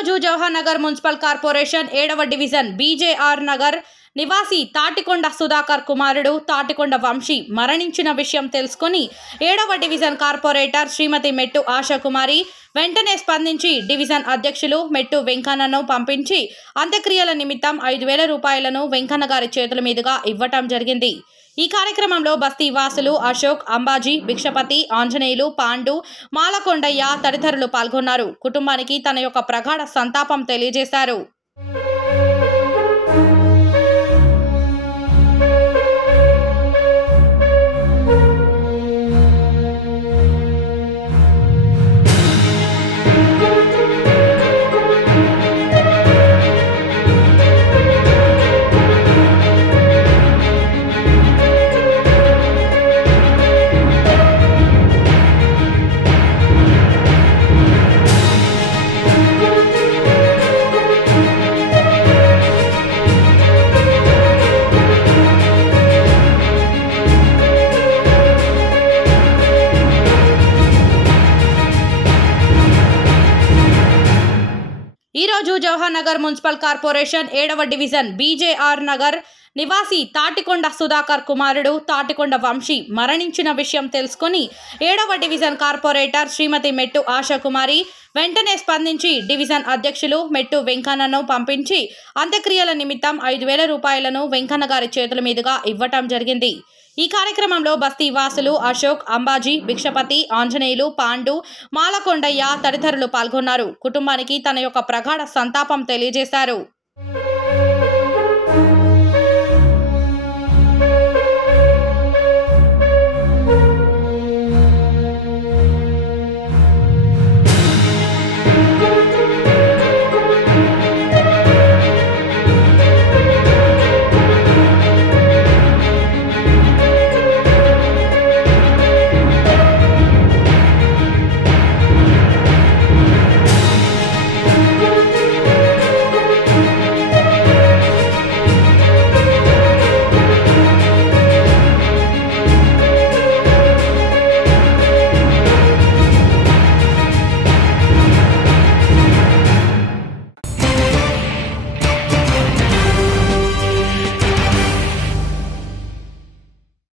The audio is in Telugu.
ఈరోజు జవహర్ నగర్ మున్సిపల్ కార్పొరేషన్ 7వ డివిజన్ బీజేఆర్ నగర్ నివాసి తాటికొండ సుధాకర్ కుమారుడు తాటికొండ వంశీ మరణించిన విషయం తెలుసుకుని 7వ డివిజన్ కార్పొరేటర్ శ్రీమతి మెట్టు ఆశాకుమారి వెంటనే స్పందించి డివిజన్ అధ్యక్షులు మెట్టు వెంకన్నను పంపించి అంత్యక్రియల నిమిత్తం 5,000 రూపాయలను వెంకన్న గారి చేతుల మీదుగా ఇవ్వటం జరిగింది. ఈ కార్యక్రమంలో బస్తీ వాసులు అశోక్, అంబాజీ, భిక్షపతి, ఆంజనేయులు, పాండు, మాలకొండయ్య తదితరులు పాల్గొన్నారు. కుటుంబానికి తన యొక్క ప్రగాఢ సంతాపం తెలియజేశారు. ఈరోజు జవహర్ నగర్ మున్సిపల్ కార్పొరేషన్ 7వ డివిజన్ బీజేఆర్ నగర్ నివాసి తాటికొండ సుధాకర్ కుమారుడు తాటికొండ వంశీ మరణించిన విషయం తెలుసుకుని 7వ డివిజన్ కార్పొరేటర్ శ్రీమతి మెట్టు ఆశాకుమారి వెంటనే స్పందించి డివిజన్ అధ్యక్షులు మెట్టు వెంకన్నను పంపించి అంత్యక్రియల నిమిత్తం 5,000 రూపాయలను వెంకన్న గారి చేతుల మీదుగా ఇవ్వటం జరిగింది. ఈ కార్యక్రమంలో బస్తీ వాసులు అశోక్, అంబాజీ, భిక్షపతి, ఆంజనేయులు, పాండు, మాలకొండయ్య తదితరులు పాల్గొన్నారు. కుటుంబానికి తన యొక్క ప్రగాఢ సంతాపం తెలియజేశారు.